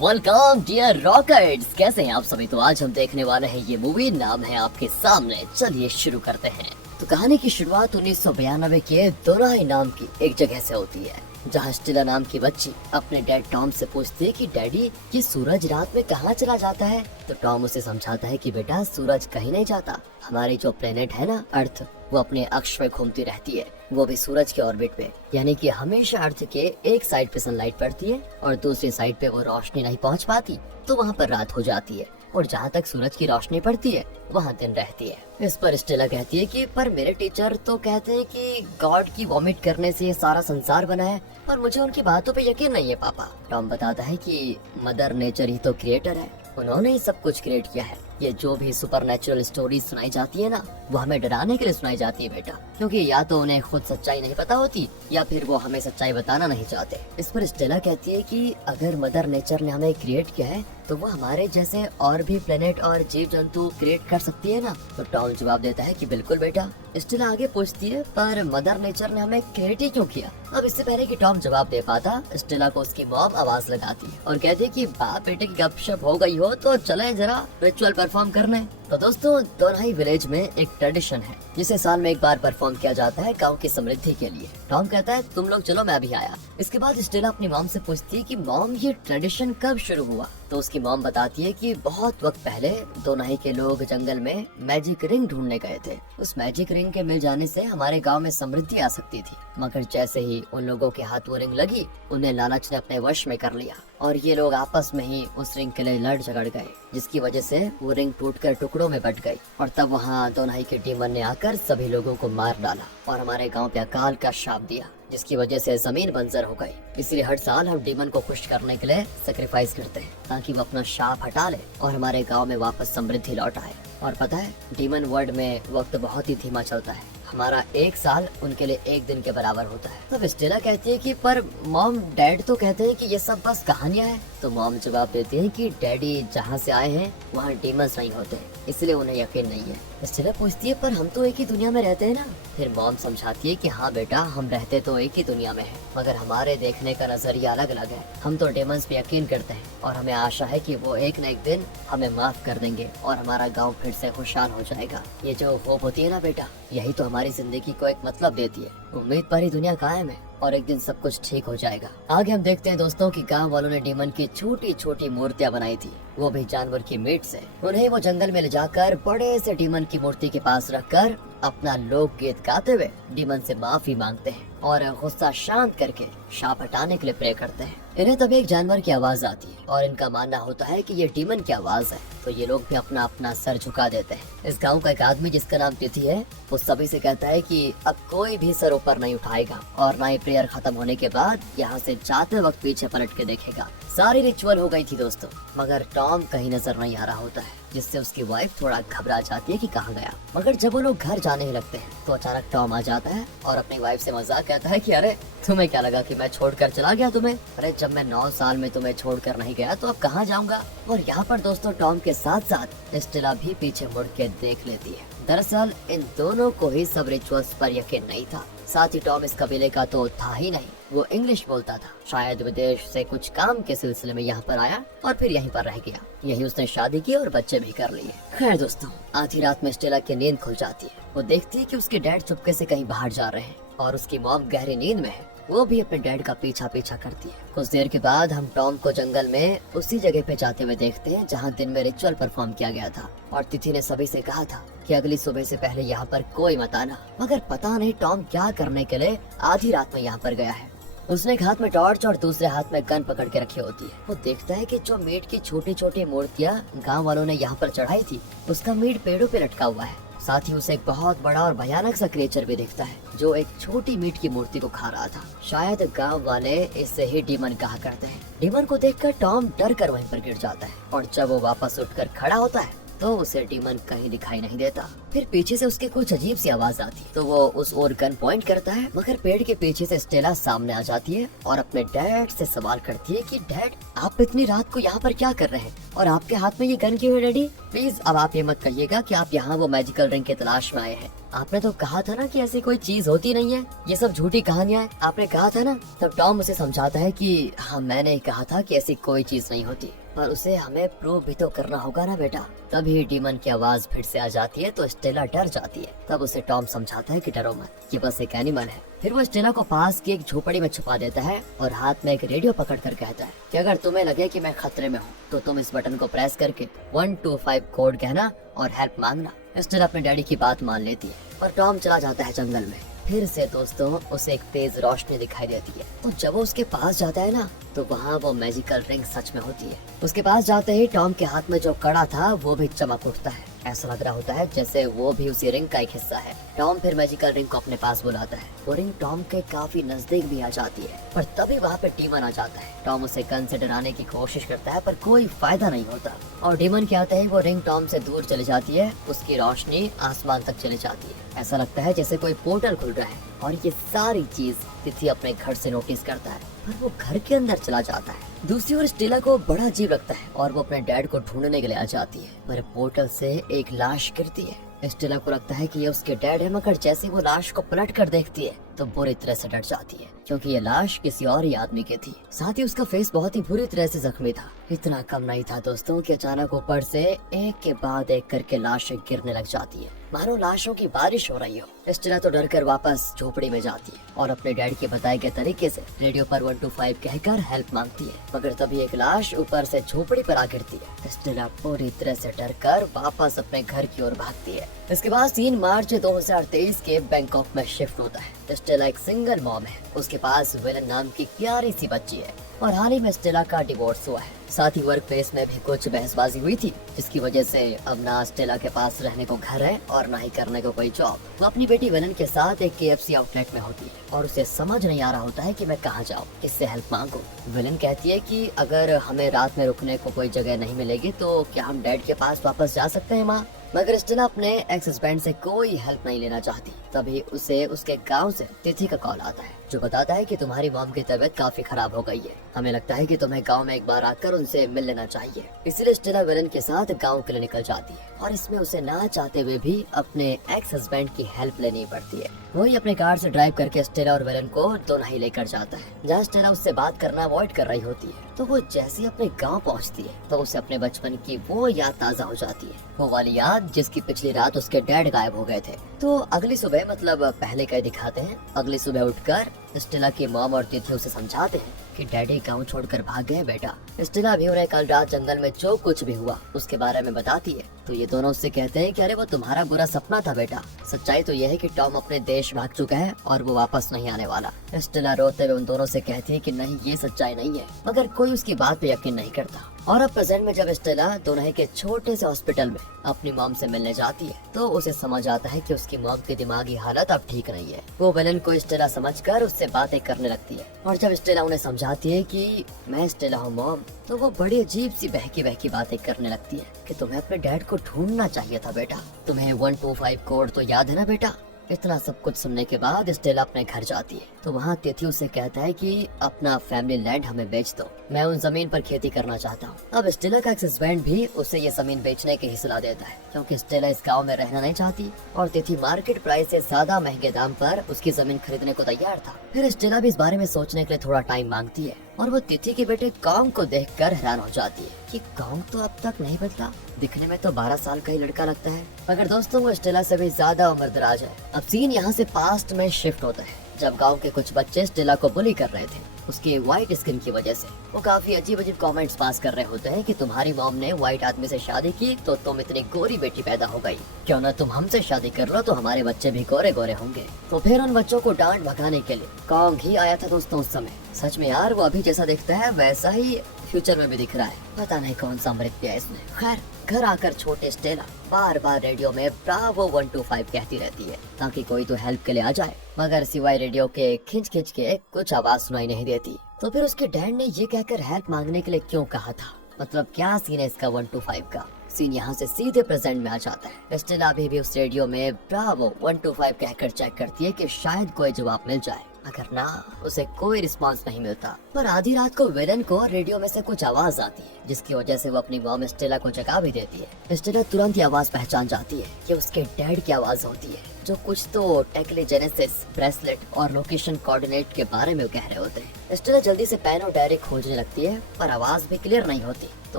Welcome dear rockets, कैसे हैं आप सभी। तो आज हम देखने वाले हैं ये मूवी, नाम है आपके सामने। चलिए शुरू करते हैं। तो कहानी की शुरुआत 1992 के दोराही नाम की एक जगह से होती है, जहाँ स्टेला नाम की बच्ची अपने डैड टॉम से पूछती है कि डैडी ये सूरज रात में कहाँ चला जाता है। तो टॉम उसे समझाता है कि बेटा सूरज कहीं नहीं जाता, हमारी जो प्लेनेट है ना अर्थ, वो अपने अक्ष पे घूमती रहती है, वो भी सूरज के ऑर्बिट पे। यानी कि हमेशा अर्थ के एक साइड पे सनलाइट पड़ती है और दूसरी साइड पे वो रोशनी नहीं पहुंच पाती, तो वहाँ पर रात हो जाती है और जहाँ तक सूरज की रोशनी पड़ती है वहाँ दिन रहती है। इस पर स्टेला कहती है कि पर मेरे टीचर तो कहते हैं कि गॉड की वॉमिट करने से ये सारा संसार बना है, पर मुझे उनकी बातों पे यकीन नहीं है पापा। टॉम बताता है कि मदर नेचर ही तो क्रिएटर है, उन्होंने ही सब कुछ क्रिएट किया है। ये जो भी सुपरनेचुरल स्टोरी सुनाई जाती है ना, वो हमें डराने के लिए सुनाई जाती है बेटा, क्योंकि या तो उन्हें खुद सच्चाई नहीं पता होती या फिर वो हमें सच्चाई बताना नहीं चाहते। इस पर स्टेला कहती है कि अगर मदर नेचर ने हमें क्रिएट किया है तो वो हमारे जैसे और भी प्लेनेट और जीव जंतु क्रिएट कर सकती है ना। तो टॉम जवाब देता है कि बिल्कुल बेटा। स्टेला आगे पूछती है पर मदर नेचर ने हमें क्रिएट ही क्यों किया। अब इससे पहले कि टॉम जवाब दे पाता, स्टेला को उसकी मॉम आवाज लगाती है और कहती है कि बाप बेटे की गपशप हो गई हो तो चले जरा रिचुअल परफॉर्म करने। तो दोस्तों, दोराही विलेज में एक ट्रेडिशन है जिसे साल में एक बार परफॉर्म किया जाता है गांव की समृद्धि के लिए। टॉम कहता है तुम लोग चलो, मैं भी आया। इसके बाद स्टेला अपनी मॉम से पूछती है कि मॉम ये ट्रेडिशन कब शुरू हुआ। तो उसकी मॉम बताती है कि बहुत वक्त पहले दोनाही के लोग जंगल में मैजिक रिंग ढूंढने गए थे। उस मैजिक रिंग के मिल जाने से हमारे गांव में समृद्धि आ सकती थी, मगर जैसे ही उन लोगों के हाथ वो रिंग लगी, उन्हें लालच ने अपने वश में कर लिया और ये लोग आपस में ही उस रिंग के लिए लड़ झगड़ गए, जिसकी वजह से वो रिंग टूटकर टुकड़ों में बट गई। और तब वहाँ दोनाही के डीमन ने आकर सभी लोगों को मार डाला और हमारे गांव पे अकाल का श्राप दिया, जिसकी वजह से जमीन बंजर हो गई। इसलिए हर साल हम डीमन को खुश करने के लिए सेक्रीफाइस करते हैं ताकि वो अपना श्राप हटा ले और हमारे गांव में वापस समृद्धि लौट आए। और पता है, डीमन वर्ल्ड में वक्त बहुत ही धीमा चलता है, हमारा एक साल उनके लिए एक दिन के बराबर होता है। तब स्टेला कहती है कि पर मॉम डैड तो कहते हैं कि ये सब बस कहानियां हैं। तो मॉम जवाब देती है कि डैडी जहाँ से आए हैं वहाँ डीमंस नहीं होते, इसलिए उन्हें यकीन नहीं है। स्टेला पूछती है पर हम तो एक ही दुनिया में रहते हैं ना। फिर मॉम समझाती है कि हाँ बेटा, हम रहते तो एक ही दुनिया में है, मगर हमारे देखने का नजरिया अलग अलग है। हम तो डीमंस पे यकीन करते हैं और हमें आशा है कि वो एक न एक दिन हमें माफ कर देंगे और हमारा गाँव फिर से खुशहाल हो जाएगा। ये जो होप होती है ना बेटा, यही तो हमारी जिंदगी को एक मतलब देती है। उम्मीद पर ही दुनिया कायम है और एक दिन सब कुछ ठीक हो जाएगा। आगे हम देखते हैं दोस्तों कि गांव वालों ने डीमन की छोटी छोटी मूर्तियां बनाई थी, वो भी जानवर की मीट से। उन्हें वो जंगल में ले जाकर बड़े से डीमन की मूर्ति के पास रखकर अपना लोकगीत गाते हुए डीमन से माफी मांगते हैं और गुस्सा शांत करके शाप हटाने के लिए प्रे करते हैं। इन्हें तभी एक जानवर की आवाज आती है और इनका मानना होता है कि ये डीमन की आवाज है, तो ये लोग भी अपना अपना सर झुका देते हैं। इस गांव का एक आदमी जिसका नाम तिथि है, वो सभी से कहता है कि अब कोई भी सर ऊपर नहीं उठाएगा और ना ही प्रेयर खत्म होने के बाद यहाँ से जाते वक्त पीछे पलट के देखेगा। सारी रिचुअल हो गई थी दोस्तों, मगर टॉम कहीं नजर नहीं आ रहा होता है, जिससे उसकी वाइफ थोड़ा घबरा जाती है कि कहाँ गया। मगर जब वो लोग घर जाने ही लगते हैं तो अचानक टॉम आ जाता है और अपनी वाइफ से मजाक कहता है कि अरे तुम्हें क्या लगा कि मैं छोड़कर चला गया तुम्हें? अरे जब मैं 9 साल में तुम्हें छोड़कर नहीं गया तो अब कहाँ जाऊंगा। और यहाँ पर दोस्तों टॉम के साथ साथ स्टेला भी पीछे मुड़ के देख लेती है। दरअसल इन दोनों को ही सब रिचुअल्स पर यकीन नहीं था। साथ ही टॉम इस कबीले का तो था ही नहीं, वो इंग्लिश बोलता था। शायद विदेश से कुछ काम के सिलसिले में यहाँ पर आया और फिर यहीं पर रह गया। यही उसने शादी की और बच्चे भी कर लिए। खैर दोस्तों, आधी रात में स्टेला की नींद खुल जाती है। वो देखती है कि उसके डैड चुपके से कहीं बाहर जा रहे हैं और उसकी मॉम गहरी नींद में है। वो भी अपने डैड का पीछा करती है। कुछ देर के बाद हम टॉम को जंगल में उसी जगह पे जाते हुए देखते हैं जहाँ दिन में रिचुअल परफॉर्म किया गया था और तिथि ने सभी से कहा था कि अगली सुबह से पहले यहाँ पर कोई मत आना। मगर पता नहीं टॉम क्या करने के लिए आधी रात में यहाँ पर गया है। उसने एक हाथ में टॉर्च और दूसरे हाथ में गन पकड़ के रखी होती है। वो देखता है कि जो मीट की छोटी छोटी मूर्तियाँ गाँव वालों ने यहाँ पर चढ़ाई थी, उसका मीट पेड़ों पे लटका हुआ है। साथ ही उसे एक बहुत बड़ा और भयानक सा क्रिएचर भी दिखता है जो एक छोटी मीट की मूर्ति को खा रहा था। शायद गांव वाले इसे ही डीमन कहा करते हैं। डीमन को देखकर टॉम डर कर वहीं पर गिर जाता है और जब वो वापस उठकर खड़ा होता है तो उसे डीमन कहीं दिखाई नहीं देता। फिर पीछे से उसके कुछ अजीब सी आवाज आती, तो वो उस ओर गन पॉइंट करता है, मगर पेड़ के पीछे से स्टेला सामने आ जाती है और अपने डैड से सवाल करती है कि डैड, आप इतनी रात को यहाँ पर क्या कर रहे हैं और आपके हाथ में ये गन क्यों है डैडी? प्लीज अब आप ये मत कहिएगा कि आप यहाँ वो मैजिकल रिंग की तलाश में आए हैं। आपने तो कहा था ना कि ऐसी कोई चीज होती नहीं है, ये सब झूठी कहानियां हैं, आपने कहा था ना। तब टॉम उसे समझाता है कि हाँ मैंने कहा था कि ऐसी कोई चीज नहीं होती, पर उसे हमें प्रूव भी तो करना होगा ना बेटा। तभी डीमन की आवाज फिर से आ जाती है तो स्टेला डर जाती है। तब उसे टॉम समझाता है कि डरो मत, ये बस एक एनिमल है। फिर वो स्टेला को पास की एक झोपड़ी में छुपा देता है और हाथ में एक रेडियो पकड़ कर कहता है कि अगर तुम्हें लगे कि मैं खतरे में हूँ तो तुम इस बटन को प्रेस करके 125 कोड कहना और हेल्प मांगना। स्टेला अपने डैडी की बात मान लेती है और टॉम चला जाता है जंगल में। फिर से दोस्तों उसे एक तेज रोशनी दिखाई देती है और जब वो उसके पास जाता है ना तो वहाँ वो मैजिकल रिंग सच में होती है। उसके पास जाते ही टॉम के हाथ में जो कड़ा था वो भी चमक उठता है। ऐसा लग रहा होता है जैसे वो भी उसी रिंग का एक हिस्सा है। टॉम फिर मैजिकल रिंग को अपने पास बुलाता है। वो रिंग टॉम के काफी नजदीक भी आ जाती है, पर तभी वहाँ पे डीमन आ जाता है। टॉम उसे गन से डराने की कोशिश करता है पर कोई फायदा नहीं होता और डीमन के आते ही वो रिंग टॉम से दूर चली जाती है। उसकी रोशनी आसमान तक चली जाती है। ऐसा लगता है जैसे कोई पोर्टल खुल रहा है और ये सारी चीज तिथि अपने घर से नोटिस करता है, पर वो घर के अंदर चला जाता है। दूसरी ओर स्टेला को बड़ा अजीब लगता है और वो अपने डैड को ढूंढने के लिए आ जाती है, पर पोर्टल से एक लाश गिरती है। स्टेला को लगता है कि ये उसके डैड है, मगर जैसे वो लाश को पलट कर देखती है तो बुरी तरह से डर जाती है, क्योंकि ये लाश किसी और ही आदमी की थी। साथ ही उसका फेस बहुत ही बुरी तरह से जख्मी था। इतना कम नहीं था दोस्तों कि अचानक ऊपर से एक के बाद एक करके लाशें गिरने लग जाती है, मानो लाशों की बारिश हो रही हो। स्टेला तो डर कर वापस झोपड़ी में जाती है और अपने डैड के बताए गए तरीके से रेडियो पर 125 कहकर हेल्प मांगती है, मगर तभी एक लाश ऊपर से झोपड़ी पर आ गिरती है। स्टेला पूरी तरह से डर कर वापस अपने घर की ओर भागती है। इसके बाद 3 मार्च 2023 के बैंकॉक में शिफ्ट होता है। स्टेला एक सिंगल मॉम है, उसके पास विलन नाम की प्यारी सी बच्ची है और हाल ही में स्टेला का डिवोर्स हुआ है। साथ ही वर्क प्लेस में भी कुछ बहसबाजी हुई थी, जिसकी वजह से अब ना स्टेला के पास रहने को घर है और ना ही करने को कोई जॉब। वो अपनी बेटी विलन के साथ एक KFC आउटलेट में होती है और उसे समझ नहीं आ रहा होता है कि मैं कहाँ जाऊँ, किससे हेल्प मांगू। विलन कहती है कि अगर हमें रात में रुकने को कोई जगह नहीं मिलेगी तो क्या हम डैड के पास वापस जा सकते हैं माँ? मगर स्टेला अपने एक्स हस्बैंड से कोई हेल्प नहीं लेना चाहती। तभी उसे उसके गांव से तिथि का कॉल आता है, जो बताता है कि तुम्हारी मॉम की तबीयत काफी खराब हो गई है, हमें लगता है कि तुम्हें गांव में एक बार आकर उनसे मिल लेना चाहिए। इसलिए स्टेला विलन के साथ गांव के लिए निकल जाती है और इसमें उसे ना चाहते हुए भी अपने एक्स हस्बैंड की हेल्प लेनी पड़ती है। वही अपने कार से ड्राइव करके स्टेला और विलन को दोनों ही लेकर जाता है। जहाँ स्टेला उससे बात करना अवॉइड कर रही होती है, तो वो जैसे ही अपने गांव पहुंचती है तो उसे अपने बचपन की वो याद ताजा हो जाती है, वो वाली याद जिसकी पिछली रात उसके डैड गायब हो गए थे। तो अगली सुबह, मतलब पहले का दिखाते हैं, अगली सुबह उठकर स्टेला की मॉम और तिथि उसे समझाते हैं कि डैडी गांव छोड़कर भाग गए बेटा। स्टेला भी उन्हें कल रात जंगल में जो कुछ भी हुआ उसके बारे में बताती है, तो ये दोनों उससे कहते हैं कि अरे वो तुम्हारा बुरा सपना था बेटा, सच्चाई तो यह है कि टॉम अपने देश भाग चुका है और वो वापस नहीं आने वाला। स्टेला रोते हुए उन दोनों से कहती है कि नहीं, ये सच्चाई नहीं है, मगर कोई उसकी बात पे यकीन नहीं करता। और अब प्रेजेंट में जब स्टेला दोनोही के छोटे से हॉस्पिटल में अपनी मॉम से मिलने जाती है तो उसे समझ आता है कि उसकी मॉम की दिमागी हालत अब ठीक नहीं है। वो विलन को स्टेला समझकर उससे बातें करने लगती है और जब स्टेला उन्हें समझाती है कि मैं स्टेला हूँ मॉम, तो वो बड़ी अजीब सी बहकी बहकी बातें करने लगती है कि तुम्हें अपने डैड को ढूंढना चाहिए था बेटा, तुम्हें 125 कोड तो याद है ना बेटा। इतना सब कुछ सुनने के बाद स्टेला अपने घर जाती है तो वहाँ तिथि उसे कहता है कि अपना फैमिली लैंड हमें बेच दो, मैं उन जमीन पर खेती करना चाहता हूँ। अब स्टेला का एक्स हस्बैंड भी उसे ये जमीन बेचने की ही सलाह देता है, क्योंकि स्टेला इस गांव में रहना नहीं चाहती और तिथि मार्केट प्राइस से ज्यादा महंगे दाम पर उसकी जमीन खरीदने को तैयार था। फिर स्टेला भी इस बारे में सोचने के लिए थोड़ा टाइम मांगती है और वो तिथि के बेटे कॉन्ग को देखकर हैरान हो जाती है कि कॉन्ग तो अब तक नहीं बदला, दिखने में तो 12 साल का ही लड़का लगता है, मगर दोस्तों वो स्टेला से भी ज्यादा उम्रदराज है। अब सीन यहाँ से पास्ट में शिफ्ट होता है, जब गांव के कुछ बच्चे स्टेला को बुली कर रहे थे उसके व्हाइट स्किन की वजह से। वो काफी अजीब अजीब कमेंट्स पास कर रहे होते हैं कि तुम्हारी मॉम ने व्हाइट आदमी से शादी की तो तुम इतनी गोरी बेटी पैदा हो गई, क्यों ना तुम हमसे शादी कर लो तो हमारे बच्चे भी गोरे गोरे होंगे। तो फिर उन बच्चों को डांट भगाने के लिए कॉन्ग ही आया था दोस्तों उस समय। सच में यार वो अभी जैसा दिखता है वैसा ही फ्यूचर में भी दिख रहा है, पता नहीं कौन सा अमृत पिया इसने। खैर घर आकर छोटे स्टेला बार बार रेडियो में ब्रावो 125 कहती रहती है ताकि कोई तो हेल्प के लिए आ जाए, मगर सिवाय रेडियो के खिंच खिंच के कुछ आवाज सुनाई नहीं देती। तो फिर उसके डैड ने ये कहकर हेल्प मांगने के लिए क्यों कहा था, मतलब क्या सीन है इसका 125 का। सीन यहाँ से सीधे प्रेजेंट में आ जाता है। स्टेला अभी भी उस रेडियो में ब्रावो 125 कहकर चेक करती है कि शायद कोई जवाब मिल जाए, मगर ना, उसे कोई रिस्पांस नहीं मिलता। पर आधी रात को विलन को रेडियो में से कुछ आवाज आती है, जिसकी वजह से वो अपनी मॉम स्टेला को जगा भी देती है। स्टेला तुरंत ही आवाज पहचान जाती है कि उसके डैड की आवाज होती है, जो कुछ तो टेक्लेजेनेसिस, ब्रेसलेट और लोकेशन कोऑर्डिनेट के बारे में कह रहे होते हैं। स्टेला जल्दी से पेन और डायरी खोजने लगती है, पर आवाज भी क्लियर नहीं होती, तो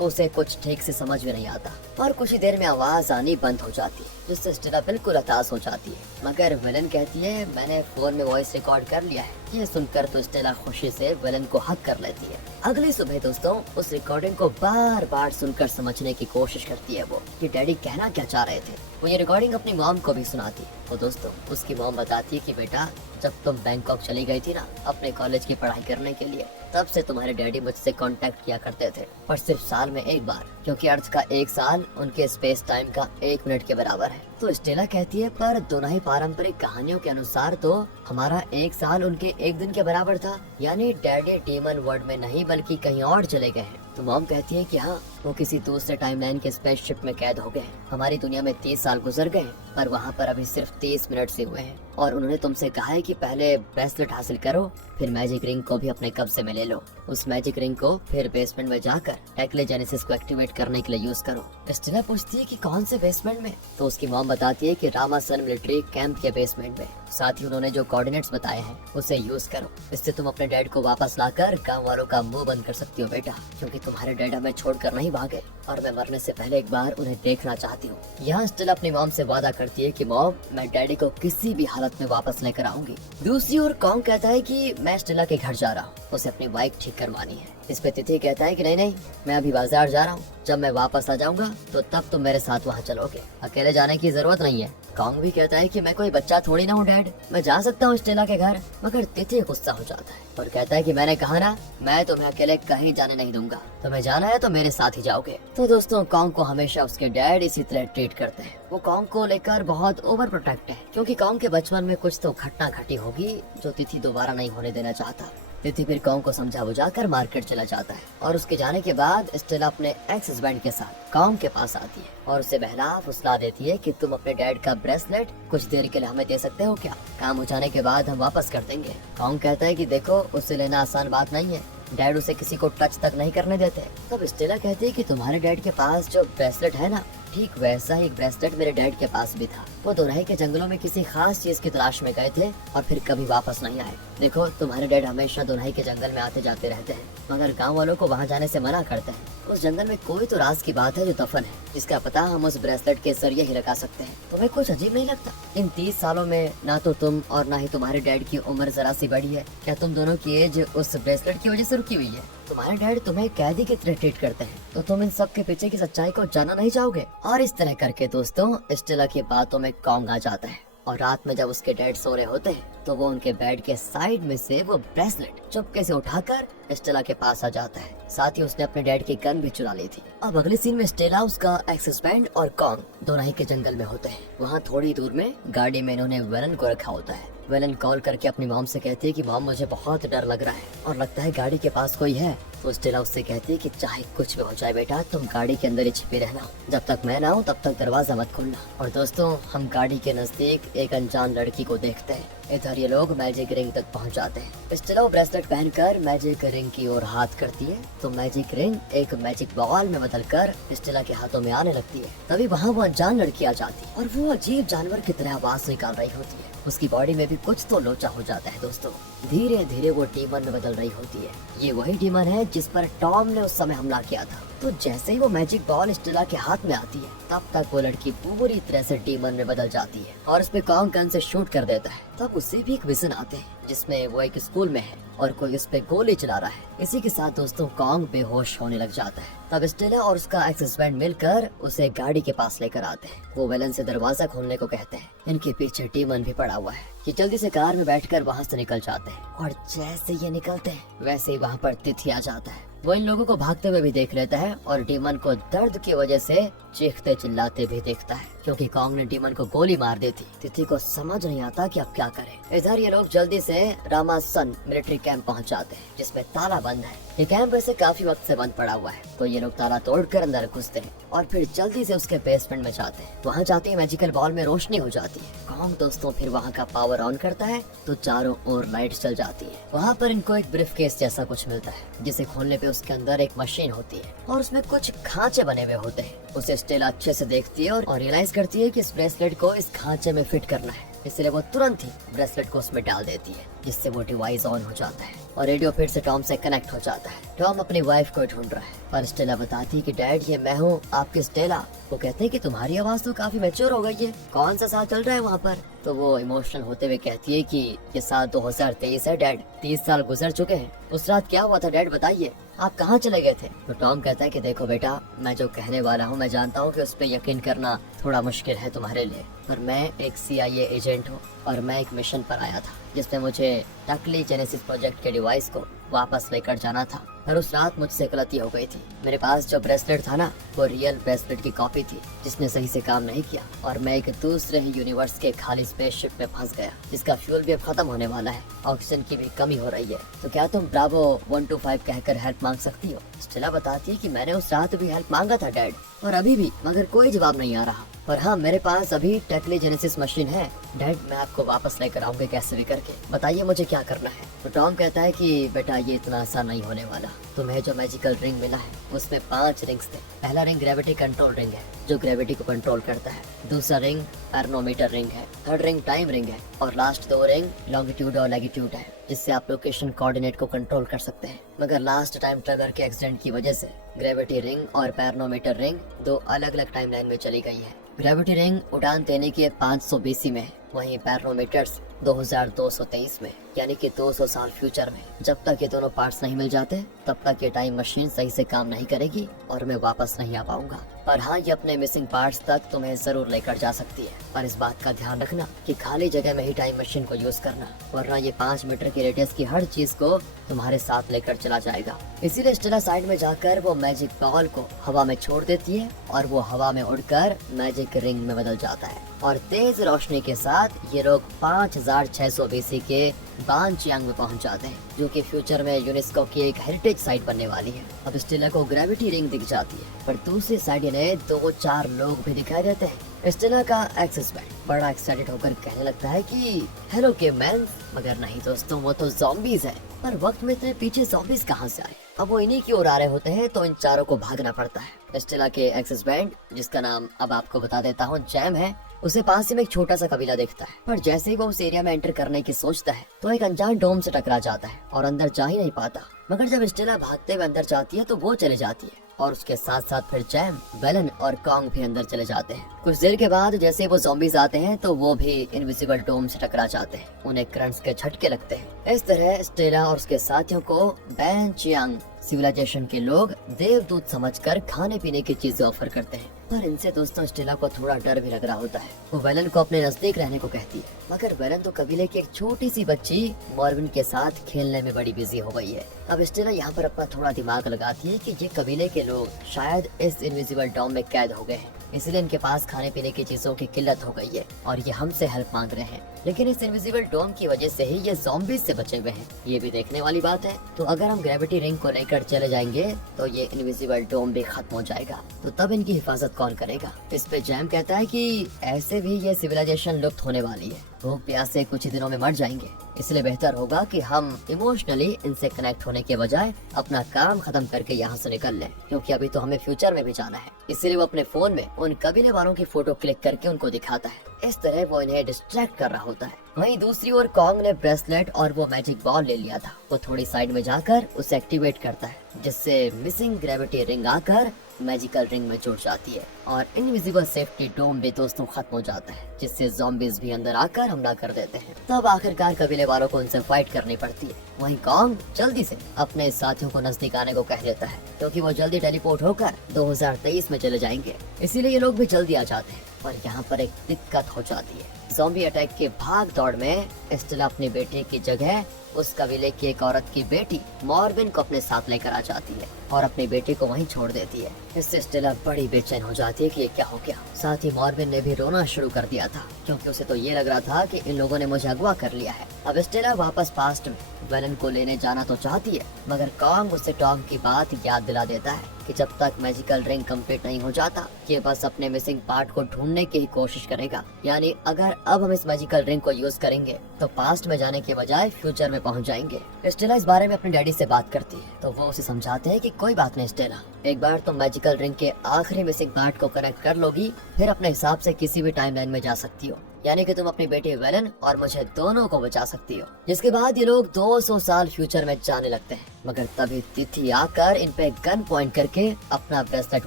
उसे कुछ ठीक से समझ में नहीं आता और कुछ ही देर में आवाज आनी बंद हो जाती है, जिससे स्टेला बिल्कुल हताश हो जाती है। मगर विलन कहती है मैंने फोन में वॉइस रिकॉर्ड कर लिया है। ये सुनकर तो स्टेला खुशी से विलन को हक कर लेती है। अगली सुबह दोस्तों उस रिकॉर्डिंग को बार बार सुनकर समझने की कोशिश करती है वो कि डैडी कहना क्या चाह रहे थे। वो ये रिकॉर्डिंग अपनी मॉम को भी सुनाती है। तो दोस्तों उसकी मॉम बताती है कि बेटा, जब तुम बैंकॉक चली गई थी ना अपने कॉलेज की पढ़ाई करने के लिए, तब से तुम्हारे डैडी मुझसे कांटेक्ट किया करते थे, पर सिर्फ साल में एक बार, क्योंकि अर्थ का एक साल उनके स्पेस टाइम का 1 मिनट के बराबर है। तो स्टेला कहती है पर दोनों ही पारंपरिक कहानियों के अनुसार तो हमारा 1 साल उनके 1 दिन के बराबर था, यानी डैडी डीमन वर्ल्ड में नहीं बल्कि कहीं और चले गए हैं। तो मॉम कहती है कि हाँ, वो किसी दूसरे टाइमलाइन के स्पेसशिप में कैद हो गए। हमारी दुनिया में 30 साल गुजर गए, पर वहाँ पर अभी सिर्फ 30 मिनट से हुए हैं, और उन्होंने तुमसे कहा है कि पहले ब्रेसलेट हासिल करो, फिर मैजिक रिंग को भी अपने कब्जे में ले लो। उस मैजिक रिंग को फिर बेसमेंट में जाकर टेक्लेजेनेसिस को एक्टिवेट करने के लिए यूज करो। स्टेला पूछती है कि कौन से बेसमेंट में? तो उसकी मॉम बताती है कि रामासन मिलिट्री कैंप के बेसमेंट में। साथ ही उन्होंने जो कोऑर्डिनेट्स बताए हैं उसे यूज करो। इससे तुम अपने डैड को वापस लाकर गाँव वालों का मुंह बंद कर सकती हो बेटा, क्योंकि तुम्हारे डैड हमें छोड़कर नहीं भागे और मैं मरने से पहले एक बार उन्हें देखना चाहती हूँ। यहाँ स्टेला अपनी मॉम से वादा करती है कि मॉम, मैं डैडी को किसी भी हालत में वापस लेकर आऊंगी। दूसरी ओर कॉन्ग कहता है कि मैं स्टेला के घर जा रहा हूँ, उसे अपनी बाइक ठीक करवानी है। इस पे तिथि कहता है कि नहीं, मैं अभी बाजार जा रहा हूँ, जब मैं वापस आ जाऊंगा तो तब तुम मेरे साथ वहाँ चलोगे, अकेले जाने की जरूरत नहीं है। कॉन्ग भी कहता है कि मैं कोई बच्चा थोड़ी ना हूँ डैड, मैं जा सकता हूँ स्टेला के घर। मगर तिथि गुस्सा हो जाता है और कहता है कि मैंने कहा ना, मैं तुम्हें अकेले कहीं जाने नहीं दूंगा, तुम्हें जाना है तो मेरे साथ ही जाओगे। तो दोस्तों कॉन्ग को हमेशा उसके डैड इसी तरह ट्रीट करते हैं। वो कॉन्ग को लेकर बहुत ओवर प्रोटेक्ट है, क्योंकि कॉन्ग के बचपन में कुछ तो घटना घटी होगी जो तिथि दोबारा नहीं होने देना चाहता। तिथि फिर कॉन्ग को समझा बुझा कर मार्केट चला जाता है और उसके जाने के बाद स्टेला अपने एक्स हस्बैंड के साथ कॉन्ग के पास आती है और उसे बहला फुसला देती है कि तुम अपने डैड का ब्रेसलेट कुछ देर के लिए हमें दे सकते हो क्या? काम हो जाने के बाद हम वापस कर देंगे। कॉन्ग कहता है कि देखो, उसे लेना आसान बात नहीं है, डैड उसे किसी को टच तक नहीं करने देते। तब स्टेला कहती है कि तुम्हारे डैड के पास जो ब्रेसलेट है ना, ठीक वैसा ही ब्रेसलेट मेरे डैड के पास भी था। वो दोनों के जंगलों में किसी खास चीज की तलाश में गए थे और फिर कभी वापस नहीं आए। देखो, तुम्हारे डैड हमेशा दोनोई के जंगल में आते जाते रहते हैं, मगर गांव वालों को वहां जाने से मना करते हैं। उस जंगल में कोई तो राज की बात है जो दफन है, जिसका पता हम उस ब्रेसलेट के जरिए ही लगा सकते हैं। तुम्हें कुछ अजीब नहीं लगता? इन 30 सालों में ना तो तुम और ना ही तुम्हारे डैड की उम्र जरा सी बढ़ी है। क्या तुम दोनों की एज उस ब्रेसलेट की वजह से रुकी हुई है? तुम्हारे डैड तुम्हें कैदी की तरह ट्रीट करते हैं, तो तुम इन सब के पीछे की सच्चाई को जानना नहीं चाहोगे? और इस तरह करके दोस्तों स्टेला की बातों में कॉन्ग आ जाता है और रात में जब उसके डैड सो रहे होते हैं तो वो उनके बेड के साइड में से वो ब्रेसलेट चुपके से उठाकर स्टेला के पास आ जाता है। साथ ही उसने अपने डैड की गन भी चुरा ली थी। अब अगले सीन में स्टेला, उसका एक्स हस्बैंड और कॉन्ग दोनों ही के जंगल में होते हैं। वहाँ थोड़ी दूर में गाड़ी में इन्होंने वेलन को रखा होता है। वेलन कॉल करके अपनी मॉम से कहती है कि मॉम, मुझे बहुत डर लग रहा है और लगता है गाड़ी के पास कोई है। तो स्टेला उससे कहती है कि चाहे कुछ भी हो जाए बेटा, तुम गाड़ी के अंदर ही छिपे रहना, जब तक मैं ना हूँ तब तक दरवाजा मत खोलना। और दोस्तों हम गाड़ी के नजदीक एक अनजान लड़की को देखते हैं। इधर ये लोग मैजिक रिंग तक पहुंच जाते हैं। स्टेला वो ब्रेसलेट पहनकर मैजिक रिंग की ओर हाथ करती है तो मैजिक रिंग एक मैजिक बॉल में बदलकर स्टेला के हाथों में आने लगती है। तभी वहाँ वो अनजान लड़की आ जाती है और वो अजीब जानवर की तरह आवाज निकाल रही होती है। उसकी बॉडी में भी कुछ तो लोचा हो जाता है दोस्तों। धीरे धीरे वो डीमन में बदल रही होती है। ये वही डीमन है जिस पर टॉम ने उस समय हमला किया था। तो जैसे ही वो मैजिक बॉल स्टेला के हाथ में आती है, तब तक वो लड़की पूरी तरह से डीमन में बदल जाती है और उस पे कॉन्ग गन से शूट कर देता है। तब उसे भी एक विजन आते हैं जिसमें वो एक स्कूल में है और कोई उस पे गोली चला रहा है। इसी के साथ दोस्तों कॉन्ग बेहोश होने लग जाता है। तब स्टेला और उसका एक्स हस्बैंड मिलकर उसे गाड़ी के पास लेकर आते हैं। वो वेलन से दरवाजा खोलने को कहते हैं। इनके पीछे डीमन भी पड़ा हुआ है ये जल्दी से कार में बैठकर वहाँ से निकल जाते हैं और जैसे ये निकलते हैं वैसे ही वहाँ पर तिथि आ जाता है। वो इन लोगों को भागते हुए भी देख लेता है और डीमन को दर्द की वजह से चीखते चिल्लाते भी देखता है, क्योंकि कॉन्ग ने डीमन को गोली मार दी थी। तिथि को समझ नहीं आता कि अब क्या करें। इधर ये लोग जल्दी से रामासन मिलिट्री कैंप पहुंच जाते हैं, जिसमें ताला बंद है। ये कैंप वैसे काफी वक्त से बंद पड़ा हुआ है, तो ये लोग ताला तोड़कर अंदर घुसते हैं और फिर जल्दी से उसके बेसमेंट में जाते हैं। वहाँ जाते ही मैजिकल बॉल में रोशनी हो जाती है। कॉन्ग दोस्तों फिर वहाँ का पावर ऑन करता है तो चारों ओर लाइट चल जाती है। वहाँ पर इनको एक ब्रीफ केस जैसा कुछ मिलता है, जिसे खोलने पे उसके अंदर एक मशीन होती है और उसमें कुछ खांचे बने हुए होते हैं। उसे स्टेला अच्छे से देखती है और रियलाइज करती है कि इस ब्रेसलेट को इस खांचे में फिट करना है, इसलिए वो तुरंत ही ब्रेसलेट को उसमें डाल देती है, जिससे वो डिवाइस ऑन हो जाता है और रेडियो फिर से टॉम से कनेक्ट हो जाता है। टॉम अपनी वाइफ को ढूंढ रहा है पर स्टेला बताती है कि डैड ये मैं हूँ, आपकी स्टेला। वो कहते हैं कि तुम्हारी आवाज तो काफी मैच्योर हो गई है, कौन सा साल चल रहा है वहाँ पर? तो वो इमोशनल होते हुए कहती है कि ये साल 2023 है डैड, 30 साल गुजर चुके हैं। उस रात क्या हुआ था डैड, बताइए, आप कहाँ चले गए थे? तो टॉम कहता है कि देखो बेटा, मैं जो कहने वाला हूँ मैं जानता हूँ कि उस पर यकीन करना थोड़ा मुश्किल है तुम्हारे लिए, पर मैं एक CIA एजेंट हूँ और मैं एक मिशन पर आया था जिसमें मुझे टकली जेनेसिस प्रोजेक्ट के डिवाइस को वापस लेकर जाना था। पर उस रात मुझसे गलती हो गई थी। मेरे पास जो ब्रेसलेट था ना, वो रियल ब्रेसलेट की कॉपी थी जिसने सही से काम नहीं किया और मैं एक दूसरे ही यूनिवर्स के खाली स्पेसशिप में फंस गया, जिसका फ्यूल भी अब खत्म होने वाला है, ऑक्सीजन की भी कमी हो रही है। तो क्या तुम ब्रावो 125 कहकर हेल्प मांग सकती हो? स्टेला बताती है कि मैंने उस रात भी हेल्प मांगा था डैड, और अभी भी, मगर कोई जवाब नहीं आ रहा। पर हाँ, मेरे पास अभी टेक्ली जेनेसिस मशीन है डैड, मैं आपको वापस लेकर आऊंगा कैसे भी करके, बताइए मुझे क्या करना है। तो टॉम कहता है कि बेटा ये इतना आसान नहीं होने वाला, तुम्हें जो मैजिकल रिंग मिला है उसमें 5 रिंग्स थे। पहला रिंग ग्रेविटी कंट्रोल रिंग है जो ग्रेविटी को कंट्रोल करता है, दूसरा रिंग एर्नोमीटर रिंग है, थर्ड रिंग टाइम रिंग है और लास्ट 2 रिंग लॉन्गिट्यूड और लैगिट्यूड है, जिससे आप लोकेशन कोऑर्डिनेट को कंट्रोल कर सकते हैं। मगर लास्ट टाइम ट्रेवलर के एक्सीडेंट की वजह से ग्रेविटी रिंग और पैरनोमीटर रिंग 2 अलग अलग टाइमलाइन में चली गई है। ग्रेविटी रिंग उड़ान देने की 500 BC में है, वहीं पैरनोमीटर्स 2223 में, यानी कि 200 साल फ्यूचर में। जब तक ये दोनों पार्ट्स नहीं मिल जाते तब तक ये टाइम मशीन सही से काम नहीं करेगी और मैं वापस नहीं आ पाऊंगा। पर हाँ, ये अपने मिसिंग पार्ट्स तक तुम्हें जरूर लेकर जा सकती है, पर इस बात का ध्यान रखना कि खाली जगह में ही टाइम मशीन को यूज करना, वरना ये 5 मीटर की रेडियस की हर चीज को तुम्हारे साथ लेकर चला जाएगा। इसीलिए स्टेला साइड में जाकर वो मैजिक बॉल को हवा में छोड़ देती है और वो हवा में उड़कर मैजिक रिंग में बदल जाता है और तेज रोशनी के साथ ये लोग 5600 BC के बानचियांग में पहुंच जाते हैं, जो कि फ्यूचर में यूनेस्को की एक हेरिटेज साइट बनने वाली है। अब स्टेला को ग्रेविटी रिंग दिख जाती है, पर दूसरी साइड इन्हें 2-4 लोग भी दिखाई देते हैं। स्टेला का एक्सेस बैंड बड़ा एक्साइटेड होकर कहने लगता है कि हेलो के मैन, मगर नहीं दोस्तों, वो तो ज़ॉम्बीज है। पर वक्त में इतने पीछे ज़ॉम्बीज कहाँ से आए? अब वो इन्हीं की ओर आ रहे होते हैं तो इन चारों को भागना पड़ता है। स्टेला के एक्सेस बैंड, जिसका नाम अब आपको बता देता हूँ, जैम है, उसे पास ही में एक छोटा सा कबीला दिखता है। पर जैसे ही वो उस एरिया में एंटर करने की सोचता है तो एक अनजान डोम से टकरा जाता है और अंदर जा ही नहीं पाता। मगर जब स्टेला भागते हुए अंदर जाती है तो वो चले जाती है और उसके साथ साथ फिर जैम, वेलन और कॉन्ग भी अंदर चले जाते हैं। कुछ देर के बाद जैसे वो ज़ॉम्बीज आते हैं तो वो भी इनविजिबल डोम से टकरा जाते हैं, उन्हें करंट्स के झटके लगते हैं। इस तरह स्टेला और उसके साथियों को बैनचियांग सिविलाइजेशन के लोग देवदूत समझकर खाने पीने की चीजें ऑफर करते हैं। पर इनसे दोस्तों स्टेला को थोड़ा डर भी लग रहा होता है। वो वेलन को अपने नजदीक रहने को कहती है, मगर वेलन तो कबीले की एक छोटी सी बच्ची मॉर्विन के साथ खेलने में बड़ी बिजी हो गई है। अब स्टेला यहाँ पर अपना थोड़ा दिमाग लगाती है कि ये कबीले के लोग शायद इस इनविजिबल डोम में कैद हो गए हैं, इसलिए इनके पास खाने पीने की चीजों की किल्लत हो गई है और ये हमसे हेल्प मांग रहे हैं। लेकिन इस इनविजिबल डोम की वजह से ही ये ज़ॉम्बीज से बचे हुए हैं, ये भी देखने वाली बात है। तो अगर हम ग्रेविटी रिंग को लेकर चले जाएंगे तो ये इनविजिबल डोम भी खत्म हो जाएगा, तो तब इनकी हिफाजत कौन करेगा? इस पे जैम कहता है कि ऐसे भी ये सिविलाइजेशन लुप्त होने वाली है, भूख प्यास से कुछ ही दिनों में मर जाएंगे, इसलिए बेहतर होगा कि हम इमोशनली इनसे कनेक्ट होने के बजाय अपना काम खत्म करके यहाँ से निकल लें, क्योंकि अभी तो हमें फ्यूचर में भी जाना है। इसीलिए वो अपने फोन में उन कबीले वालों की फोटो क्लिक करके उनको दिखाता है। इस तरह वो इन्हें डिस्ट्रैक्ट कर रहा होता है। वहीं दूसरी ओर कॉन्ग ने ब्रेसलेट और वो मैजिक बॉल ले लिया था। वो थोड़ी साइड में जाकर उसे एक्टिवेट करता है, जिससे मिसिंग ग्रेविटी रिंग आकर मैजिकल रिंग में जुड़ जाती है और इनविजिबल सेफ्टी डोम भी दोस्तों खत्म हो जाता है, जिससे ज़ॉम्बीज भी अंदर आकर हमला कर देते हैं। तब आखिरकार कबीले वालों को उनसे फाइट करनी पड़ती है। वहीं कॉन्ग जल्दी से अपने साथियों को नजदीक आने को कह देता है, क्योंकि वो जल्दी टेलीपोर्ट होकर 2023 में चले जाएंगे, इसीलिए ये लोग भी जल्दी आ जाते हैं। और यहाँ पर एक दिक्कत हो जाती है। ज़ॉम्बी अटैक के भाग दौड़ में स्टेला अपनी बेटी की जगह उस कबीले की एक औरत की बेटी मॉर्बिन को अपने साथ लेकर आ जाती है और अपनी बेटी को वहीं छोड़ देती है। इससे स्टेला बड़ी बेचैन हो जाती है कि ये क्या हो गया। साथ ही मॉर्बिन ने भी रोना शुरू कर दिया था क्योंकि उसे तो ये लग रहा था कि इन लोगों ने मुझे अगवा कर लिया है। अब स्टेला वापस पास्ट में वेलन को लेने जाना तो चाहती है, मगर कॉन्ग उसे टॉम की बात याद दिला देता है कि जब तक मैजिकल रिंग कंप्लीट नहीं हो जाता ये बस अपने मिसिंग पार्ट को ढूंढने की ही कोशिश करेगा। यानी अगर अब हम इस मैजिकल रिंग को यूज करेंगे तो पास्ट में जाने के बजाय फ्यूचर में पहुंच जाएंगे। स्टेला इस बारे में अपने डैडी से बात करती है तो वो उसे समझाते हैं कि कोई बात नहीं स्टेला, एक बार तुम मैजिकल रिंग के आखिरी मिसिंग पार्ट को कनेक्ट कर लोगी, फिर अपने हिसाब से किसी भी टाइमलाइन में जा सकती हो। यानी कि तुम अपनी बेटी वेलन और मुझे दोनों को बचा सकती हो। जिसके बाद ये लोग 200 साल फ्यूचर में जाने लगते हैं, मगर तभी तिथि आकर इन पे गन पॉइंट करके अपना ब्रेसलेट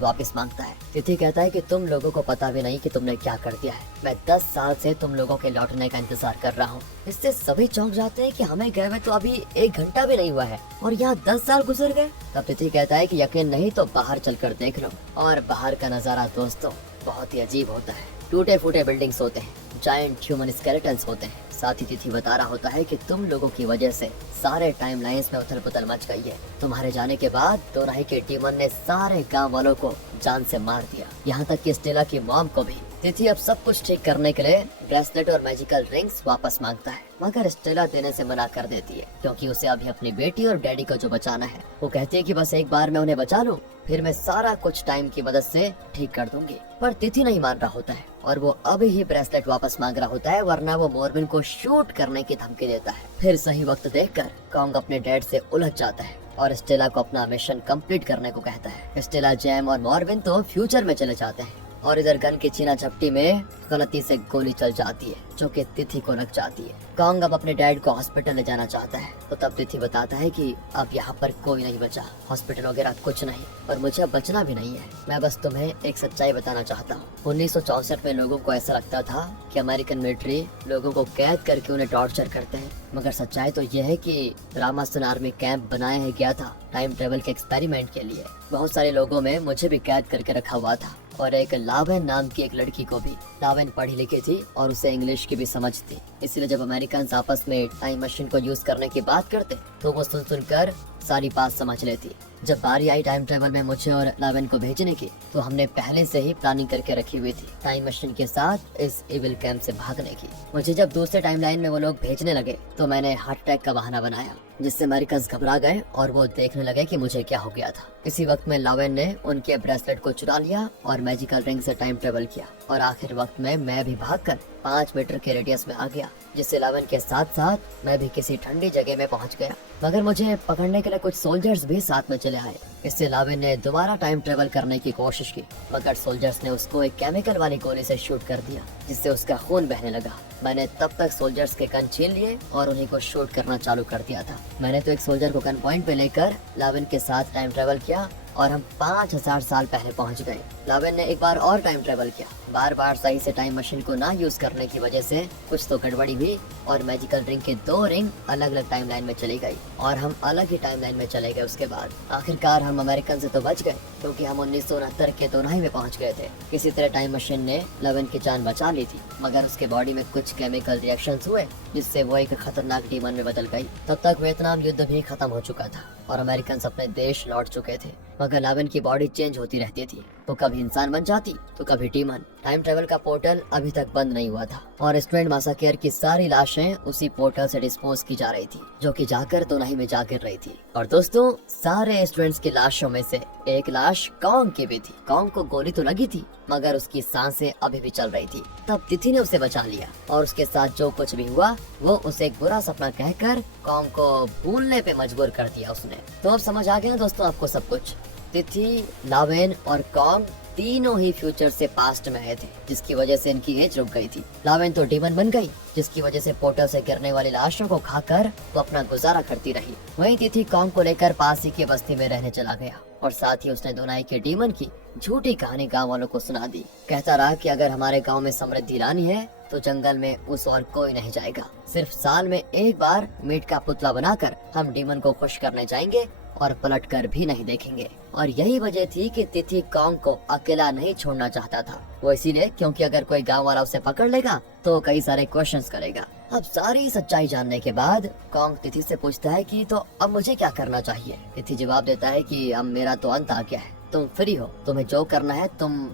वापस मांगता है। तिथि कहता है कि तुम लोगों को पता भी नहीं कि तुमने क्या कर दिया है, मैं 10 साल से तुम लोगों के लौटने का इंतजार कर रहा हूँ। इससे सभी चौंक जाते हैं कि हमें गए हुए तो अभी 1 घंटा भी नहीं हुआ है और यहाँ 10 साल गुजर गए। तब तिथि कहता है कि यकीन नहीं तो बाहर चलकर देख लो। और बाहर का नजारा दोस्तों बहुत ही अजीब होता है। टूटे फूटे बिल्डिंग्स होते हैं, जायंट ह्यूमन स्केलेटन्स होते हैं। साथ ही तिथि बता रहा होता है कि तुम लोगों की वजह से सारे टाइम लाइन्स में उथल पुथल मच गई है। तुम्हारे जाने के बाद दोराही के डीमन ने सारे गांव वालों को जान से मार दिया, यहाँ तक कि स्टेला की मॉम को भी। तिथि अब सब कुछ ठीक करने के लिए ब्रेसलेट और मैजिकल रिंग्स वापस मांगता है, मगर स्टेला देने से मना कर देती है क्योंकि उसे अभी अपनी बेटी और डैडी को जो बचाना है। वो कहती है कि बस एक बार मैं उन्हें बचा लूं, फिर मैं सारा कुछ टाइम की मदद से ठीक कर दूंगी। पर तिथि नहीं मान रहा होता है और वो अभी ही ब्रेसलेट वापस मांग रहा होता है, वरना वो मॉर्बिन को शूट करने की धमकी देता है। फिर सही वक्त देखकर कॉन्ग अपने डैड से उलझ जाता है और स्टेला को अपना मिशन कंप्लीट करने को कहता है। स्टेला, जैम और मॉर्बिन तो फ्यूचर में चले जाते हैं और इधर गन की छीना झपटी में गलती से गोली चल जाती है जो कि तिथि को लग जाती है। कॉन्ग अब अपने डैड को हॉस्पिटल ले जाना चाहता है तो तब तिथि बताता है कि अब यहाँ पर कोई नहीं बचा, हॉस्पिटल वगैरह कुछ नहीं और मुझे अब बचना भी नहीं है। मैं बस तुम्हें एक सच्चाई बताना चाहता हूँ। 1964 में लोगों को ऐसा लगता था कि अमेरिकन मिलिट्री लोगों को कैद करके उन्हें टॉर्चर करते हैं, मगर सच्चाई तो यह है कि रामासन आर्मी कैंप बनाया है गया था टाइम ट्रेवल के एक्सपेरिमेंट के लिए। बहुत सारे लोगों में मुझे भी कैद करके रखा हुआ था और एक लावेन नाम की एक लड़की को भी। लावेन पढ़ी लिखी थी और उसे इंग्लिश की भी समझ थी, इसलिए जब अमेरिकन आपस में टाइम मशीन को यूज करने की बात करते तो वो सुन सुनकर सारी बात समझ लेती। जब बारी आई टाइम ट्रेवल में मुझे और लावेन को भेजने की तो हमने पहले से ही प्लानिंग करके रखी हुई थी टाइम मशीन के साथ इस इविल कैंप से भागने की। मुझे जब दूसरे टाइमलाइन में वो लोग भेजने लगे तो मैंने हार्ट अटैक का बहाना बनाया, जिससे अमेरिकन घबरा गए और वो देखने लगे कि मुझे क्या हो गया था। इसी वक्त में लावेन ने उनके ब्रेसलेट को चुरा लिया और मैजिकल रिंग से टाइम ट्रेवल किया और आखिर वक्त में मैं भी भागकर 5 मीटर के रेडियस में आ गया, जिससे लावेन के साथ साथ मैं भी किसी ठंडी जगह में पहुंच गया। मगर मुझे पकड़ने के लिए कुछ सोल्जर्स भी साथ में चले आए। इससे लावेन ने दोबारा टाइम ट्रेवल करने की कोशिश की, मगर सोल्जर्स ने उसको एक केमिकल वाली गोली से शूट कर दिया, जिससे उसका खून बहने लगा। मैंने तब तक सोल्जर्स के गन छीन लिए और उन्हीं को शूट करना चालू कर दिया था। मैंने तो एक सोल्जर को गन पॉइंट पे लेकर लावेन के साथ टाइम ट्रेवल किया और हम 5000 साल पहले पहुंच गए। लावेन ने एक बार और टाइम ट्रेवल किया। बार बार सही से टाइम मशीन को ना यूज करने की वजह से कुछ तो गड़बड़ी हुई और मैजिकल रिंग के 2 रिंग अलग अलग टाइमलाइन में चली गई और हम अलग ही टाइमलाइन में चले गए। उसके बाद आखिरकार हम अमेरिकन से तो बच गए क्योंकि हम 1969 के दोनाही में पहुंच गए थे। किसी तरह टाइम मशीन ने लावेन की जान बचा ली थी, मगर उसके बॉडी में कुछ केमिकल रिएक्शंस हुए जिससे वो एक खतरनाक डीमन में बदल गई। तब तक वियतनाम युद्ध भी खत्म हो चुका था और अमेरिकन अपने देश लौट चुके थे, मगर लावेन की बॉडी चेंज होती रहती थी, तो कभी इंसान बन जाती तो कभी डीमन। टाइम ट्रेवल का पोर्टल अभी तक बंद नहीं हुआ था और स्टूडेंट मासाकेर की सारी लाशें उसी पोर्टल से डिस्पोज की जा रही थी, जो कि जाकर दोनाही में जा गिर रही थी। और दोस्तों, सारे स्टूडेंट्स की लाशों में से एक लाश कॉन्ग की भी थी। कॉन्ग को गोली तो लगी थी, मगर उसकी सांसें अभी भी चल रही थी। तब तिथि ने उसे बचा लिया और उसके साथ जो कुछ भी हुआ वो उसे एक बुरा सपना कहकर कॉन्ग को भूलने पे मजबूर कर दिया उसने। तो अब समझ आ गया ना दोस्तों आपको सब कुछ। तिथि, लावेन और कॉन्ग तीनों ही फ्यूचर से पास्ट में आए थे, जिसकी वजह से इनकी एज रुक गई थी। लावेन तो डीमन बन गई, जिसकी वजह से पोर्टल से गिरने वाली लाशों को खाकर वो अपना गुजारा करती रही। वहीं तिथि कॉन्ग को लेकर पास ही की बस्ती में रहने चला गया और साथ ही उसने दोनाई के डीमन की झूठी कहानी गाँव वालों को सुना दी। कहता रहा कि अगर हमारे गाँव में समृद्धि लानी है तो जंगल में उस और कोई नहीं जाएगा। सिर्फ साल में एक बार मीट का पुतला बनाकर हम डीमन को खुश करने जाएंगे और पलट कर भी नहीं देखेंगे। और यही वजह थी कि तिथि कॉन्ग को अकेला नहीं छोड़ना चाहता था। वो इसीलिए क्योंकि अगर कोई गांव वाला उसे पकड़ लेगा तो कई सारे क्वेश्चंस करेगा। अब सारी सच्चाई जानने के बाद कॉन्ग तिथि से पूछता है कि तो अब मुझे क्या करना चाहिए। तिथि जवाब देता है कि अब मेरा तो अंत आ गया है, तुम फ्री हो, तुम्हें जो करना है तुम